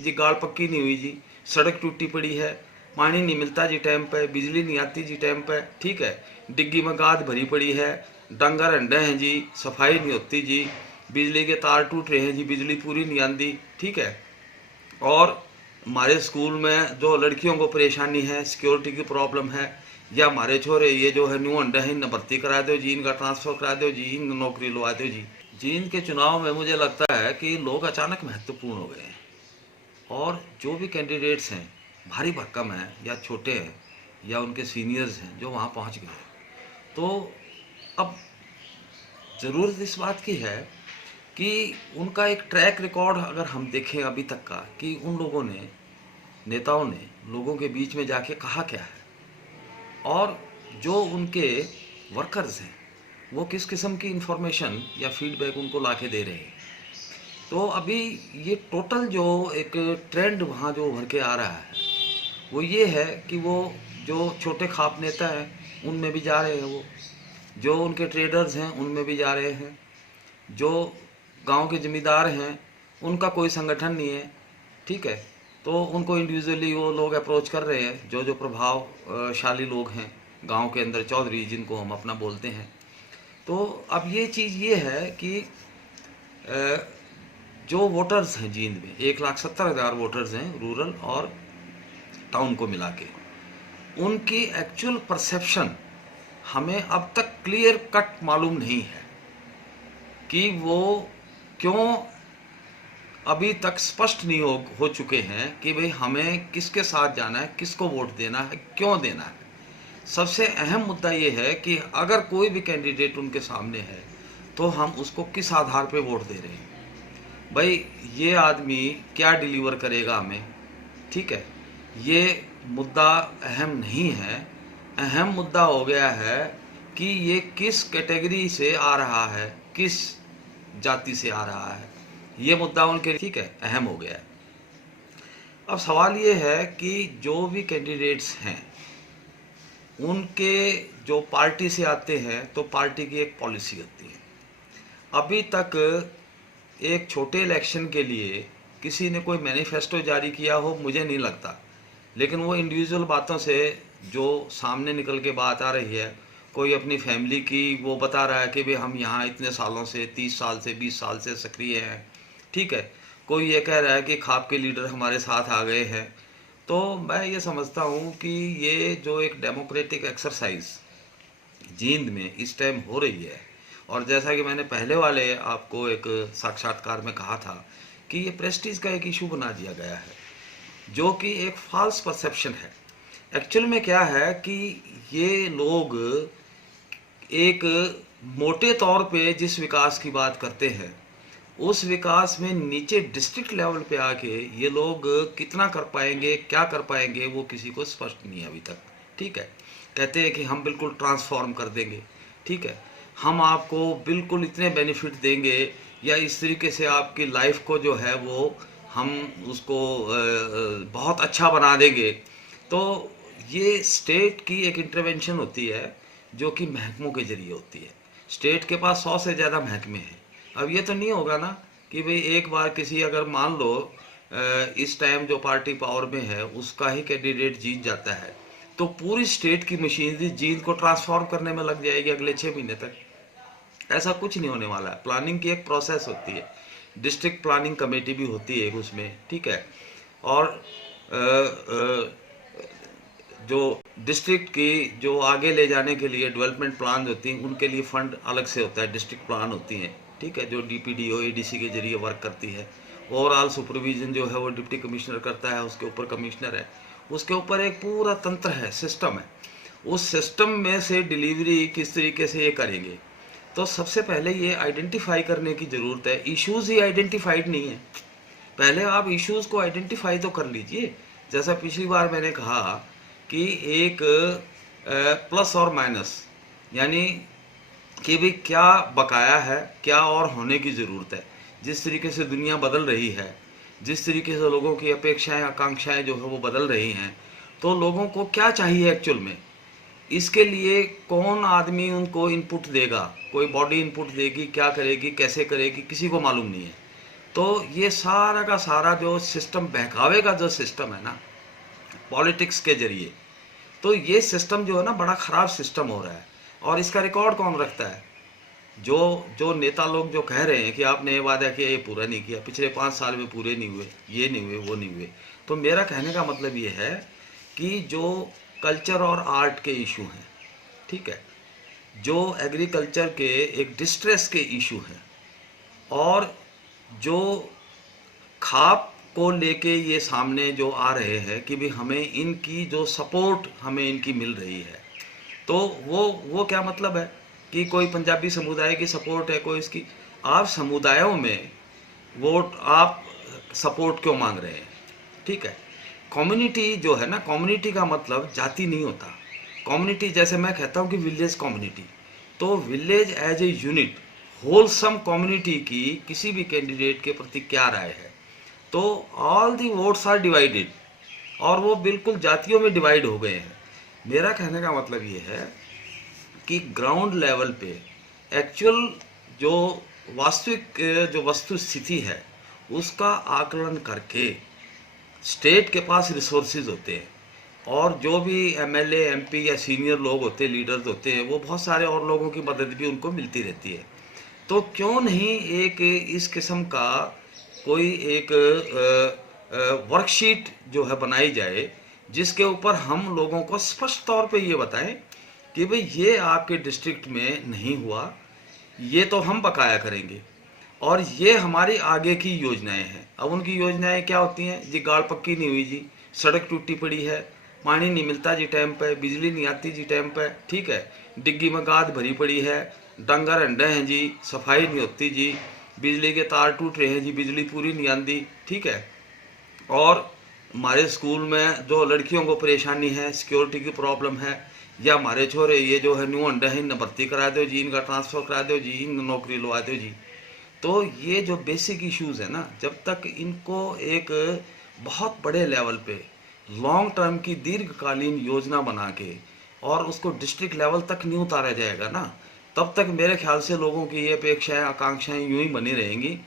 जी गाड़ पक्की नहीं हुई जी, सड़क टूटी पड़ी है, पानी नहीं मिलता जी टाइम पे, बिजली नहीं आती जी टाइम पे, ठीक है। डिग्गी में गाद भरी पड़ी है, डंगर अंडे हैं जी, सफाई नहीं होती जी, बिजली के तार टूट रहे हैं जी, बिजली पूरी नहीं आती, ठीक है। और हमारे स्कूल में जो लड़कियों को परेशानी है, सिक्योरिटी की प्रॉब्लम है, या हमारे छोरे ये जो है न्यू अंडे हैं, इन्हें भर्ती करा दो जी, इनका ट्रांसफर करा दो जी, इन नौकरी लगा दो जी। जींद के चुनाव में मुझे लगता है कि लोग अचानक महत्वपूर्ण हो गए हैं, और जो भी कैंडिडेट्स हैं भारी भरकम हैं या छोटे हैं या उनके सीनियर्स हैं जो वहाँ पहुँच गए हैं, तो अब ज़रूरत इस बात की है कि उनका एक ट्रैक रिकॉर्ड अगर हम देखें अभी तक का, कि उन लोगों ने, नेताओं ने लोगों के बीच में जाके कहा क्या है, और जो उनके वर्कर्स हैं वो किस किस्म की इंफॉर्मेशन या फीडबैक उनको लाके दे रहे हैं। तो अभी ये टोटल जो एक ट्रेंड वहाँ जो उभर के आ रहा है वो ये है कि वो जो छोटे खाप नेता हैं उनमें भी जा रहे हैं, वो जो उनके ट्रेडर्स हैं उनमें भी जा रहे हैं, जो गांव के ज़मींदार हैं उनका कोई संगठन नहीं है, ठीक है, तो उनको इंडिविजुअली वो लोग अप्रोच कर रहे हैं, जो जो प्रभावशाली लोग हैं गांव के अंदर, चौधरी जिनको हम अपना बोलते हैं। तो अब ये चीज़ ये है कि जो वोटर्स हैं जींद में 1,70,000 वोटर्स हैं रूरल और टाउन को मिला के, उनकी एक्चुअल परसेप्शन हमें अब तक क्लियर कट मालूम नहीं है कि वो क्यों अभी तक स्पष्ट नहीं हो चुके हैं कि भाई हमें किसके साथ जाना है, किसको वोट देना है, क्यों देना है। सबसे अहम मुद्दा ये है कि अगर कोई भी कैंडिडेट उनके सामने है तो हम उसको किस आधार पे वोट दे रहे हैं, भाई ये आदमी क्या डिलीवर करेगा हमें, ठीक है। ये मुद्दा अहम नहीं है, अहम मुद्दा हो गया है कि ये किस कैटेगरी से आ रहा है, किस जाति से आ रहा है, ये मुद्दा उनके, ठीक है, अहम हो गया है। अब सवाल ये है कि जो भी कैंडिडेट्स हैं उनके जो पार्टी से आते हैं तो पार्टी की एक पॉलिसी होती है। अभी तक एक छोटे इलेक्शन के लिए किसी ने कोई मैनिफेस्टो जारी किया हो मुझे नहीं लगता, लेकिन वो इंडिविजुअल बातों से जो सामने निकल के बात आ रही है, कोई अपनी फैमिली की वो बता रहा है कि भाई हम यहाँ इतने सालों से, 30 साल से, 20 साल से सक्रिय हैं, ठीक है। कोई ये कह रहा है कि खाप के लीडर हमारे साथ आ गए हैं। तो मैं ये समझता हूँ कि ये जो एक डेमोक्रेटिक एक्सरसाइज जींद में इस टाइम हो रही है, और जैसा कि मैंने पहले वाले आपको एक साक्षात्कार में कहा था कि ये प्रेस्टीज का एक इशू बना दिया गया है, जो कि एक फॉल्स परसेप्शन है। एक्चुअल में क्या है कि ये लोग एक मोटे तौर पे जिस विकास की बात करते हैं, उस विकास में नीचे डिस्ट्रिक्ट लेवल पे आके ये लोग कितना कर पाएंगे, क्या कर पाएंगे, वो किसी को स्पष्ट नहीं है अभी तक, ठीक है। कहते हैं कि हम बिल्कुल ट्रांसफॉर्म कर देंगे, ठीक है, हम आपको बिल्कुल इतने बेनिफिट देंगे, या इस तरीके से आपकी लाइफ को जो है वो हम उसको बहुत अच्छा बना देंगे। तो ये स्टेट की एक इंटरवेंशन होती है जो कि महकमों के जरिए होती है। स्टेट के पास 100 से ज़्यादा महकमे हैं। अब ये तो नहीं होगा ना कि भाई एक बार किसी, अगर मान लो इस टाइम जो पार्टी पावर में है उसका ही कैंडिडेट जीत जाता है, तो पूरी स्टेट की मशीनरी जीत को ट्रांसफॉर्म करने में लग जाएगी अगले 6 महीने तक। ऐसा कुछ नहीं होने वाला है। प्लानिंग की एक प्रोसेस होती है, डिस्ट्रिक्ट प्लानिंग कमेटी भी होती है उसमें, ठीक है। और जो डिस्ट्रिक्ट की जो आगे ले जाने के लिए डेवलपमेंट प्लान होती हैं उनके लिए फंड अलग से होता है, डिस्ट्रिक्ट प्लान होती हैं, ठीक है, जो डीपीडीओ एडीसी के जरिए वर्क करती है। ओवरऑल सुपरविजन जो है वो डिप्टी कमिश्नर करता है, उसके ऊपर कमिश्नर है, उसके ऊपर एक पूरा तंत्र है, सिस्टम है। उस सिस्टम में से डिलीवरी किस तरीके से ये करेंगे, तो सबसे पहले ये आइडेंटिफाई करने की ज़रूरत है। इश्यूज़ ही आइडेंटिफाइड नहीं है, पहले आप इश्यूज़ को आइडेंटिफाई तो कर लीजिए। जैसा पिछली बार मैंने कहा कि एक प्लस और माइनस, यानी कि भाई क्या बकाया है, क्या और होने की ज़रूरत है। जिस तरीके से दुनिया बदल रही है, जिस तरीके से लोगों की अपेक्षाएं आकांक्षाएं जो है वो बदल रही हैं, तो लोगों को क्या चाहिए एक्चुअल में, इसके लिए कौन आदमी उनको इनपुट देगा, कोई बॉडी इनपुट देगी, क्या करेगी, कैसे करेगी, किसी को मालूम नहीं है। तो ये सारा का सारा जो सिस्टम, बहकावे का जो सिस्टम है ना पॉलिटिक्स के जरिए, तो ये सिस्टम जो है ना बड़ा ख़राब सिस्टम हो रहा है। और इसका रिकॉर्ड कौन रखता है? जो जो नेता लोग जो कह रहे हैं कि आपने ये वादा किया, ये पूरा नहीं किया, पिछले 5 साल में पूरे नहीं हुए, ये नहीं हुए, वो नहीं हुए। तो मेरा कहने का मतलब ये है कि जो कल्चर और आर्ट के इशू हैं, ठीक है, जो एग्रीकल्चर के एक डिस्ट्रेस के इशू हैं, और जो खाप को लेके ये सामने जो आ रहे हैं कि भी हमें इनकी जो सपोर्ट हमें इनकी मिल रही है, तो वो क्या मतलब है कि कोई पंजाबी समुदाय की सपोर्ट है, कोई इसकी। आप समुदायों में वोट आप सपोर्ट क्यों मांग रहे हैं? ठीक है, कम्युनिटी जो है ना, कम्युनिटी का मतलब जाति नहीं होता। कम्युनिटी जैसे मैं कहता हूँ कि विलेज कम्युनिटी, तो village as a unit, wholesome community की किसी भी कैंडिडेट के प्रति क्या राय है, तो all the votes are divided, और वो बिल्कुल जातियों में डिवाइड हो गए हैं। मेरा कहने का मतलब ये है कि ग्राउंड लेवल पे एक्चुअल जो वास्तविक जो वस्तु स्थिति है उसका आकलन करके, स्टेट के पास रिसोर्सेज होते हैं, और जो भी एमएलए एमपी या सीनियर लोग होते हैं, लीडर्स होते हैं, वो बहुत सारे और लोगों की मदद भी उनको मिलती रहती है। तो क्यों नहीं एक इस किस्म का कोई एक वर्कशीट जो है बनाई जाए, जिसके ऊपर हम लोगों को स्पष्ट तौर पे ये बताएं कि भाई ये आपके डिस्ट्रिक्ट में नहीं हुआ, ये तो हम बकाया करेंगे, और ये हमारी आगे की योजनाएं हैं। अब उनकी योजनाएं क्या होती हैं जी? गाड़ पक्की नहीं हुई जी, सड़क टूटी पड़ी है, पानी नहीं मिलता जी टाइम पे, बिजली नहीं आती जी टाइम पे, ठीक है, डिग्गी में गाद भरी पड़ी है, डंगर अंडे हैं जी, सफाई नहीं होती जी, बिजली के तार टूट रहे हैं जी, बिजली पूरी नहीं आती, ठीक है। और हमारे स्कूल में जो लड़कियों को परेशानी है, सिक्योरिटी की प्रॉब्लम है, या हमारे छोरे ये जो है न्यू अंडे हैं, इन्हें भर्ती करा दो जी, इनका ट्रांसफ़र करा दो जी, इन नौकरी लगा दो जी। तो ये जो बेसिक इश्यूज़ है ना, जब तक इनको एक बहुत बड़े लेवल पे लॉन्ग टर्म की दीर्घकालीन योजना बना के और उसको डिस्ट्रिक्ट लेवल तक नहीं उतारा जाएगा ना, तब तक मेरे ख्याल से लोगों की ये अपेक्षाएं आकांक्षाएं यूं ही बनी रहेंगी,